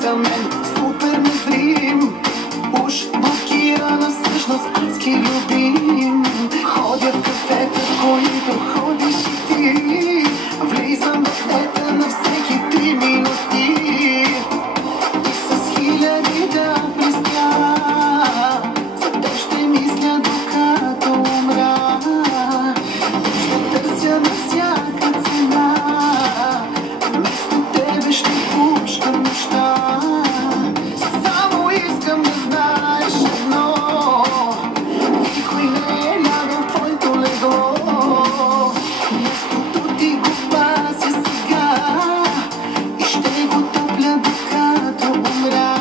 за мен супер незрим. Уж блокирана всъщност адски любим. Ходя в кафета, в които ходиш и ти. Влизам в ета на всеки 3 минути. И с хиляди да блестя, за теб ще мисля докато умра. Ще търся на всяка цена, вместо тебе ще пущам нощта. Само искам да знаеш едно, никой не е лягал в твоето легло. Мястото ти го пази сега и ще го топля докато умра.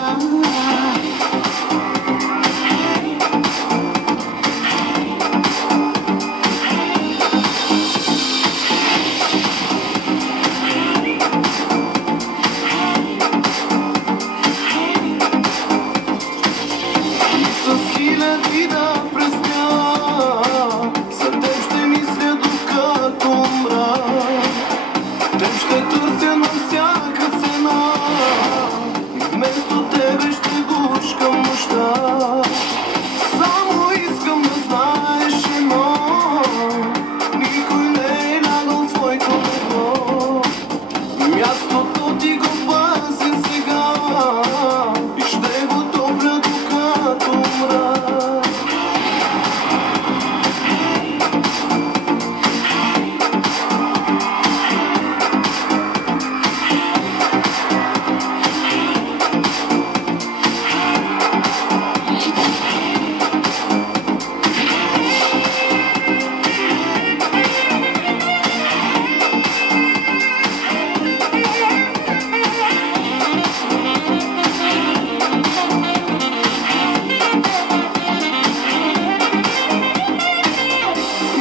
С хиляди да пресня, за теб ще мисля докато умра. Теб ще търся на всяка цена и вместо тебе ще гушкам нощта. Само искам да знаеш едно, никой не е лягал в твоето легло. Мястото ти го пази сега и ще го топля докато умра.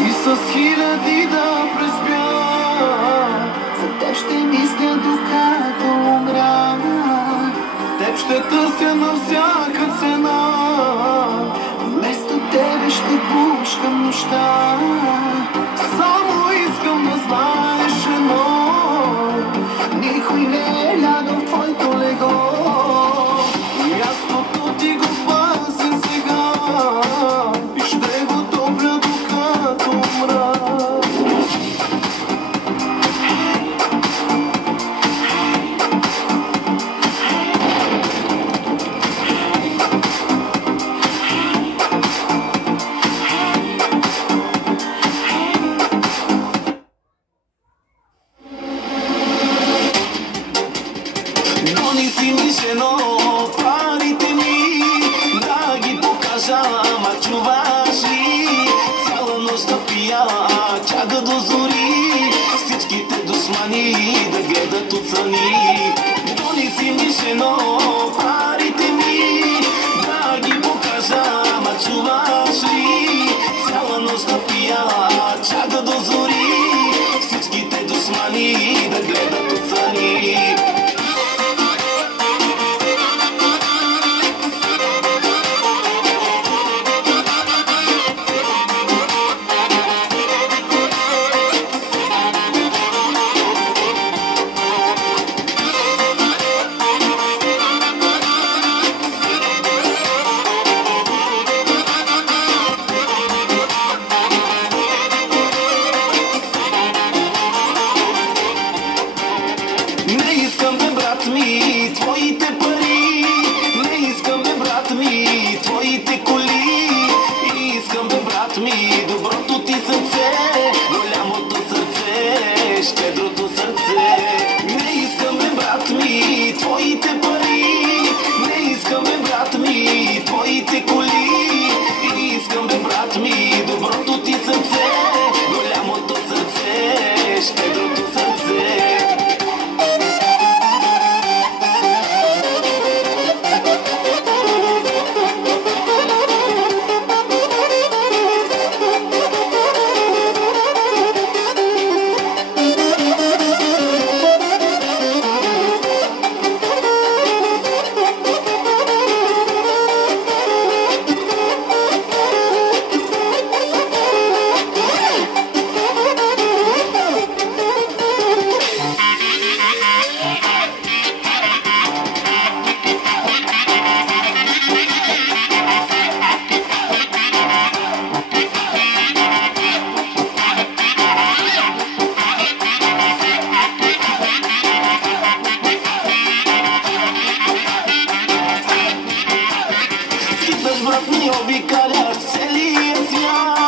И с хиляди да преспя, за теб ще мисля докато умра. Теб ще търся на всяка цена, вместо тебе ще пускам нощта. Само искам да знаеш едно, никой не е лягал в твоето легло. Мястото ти го пази сега и ще го топля докато умра. Гони си ми жено парите ми, да ги покажа, ама чуваш ли? Цяла нощ да пия, чака до зори, всичките душмани да гледат отстрани. Гони си ми жено парите ми, да ги покажа, ама чуваш ли? Цяла нощ да пия, чака до зори, всичките душмани да гледат отстрани. ми обикаляш целия свят.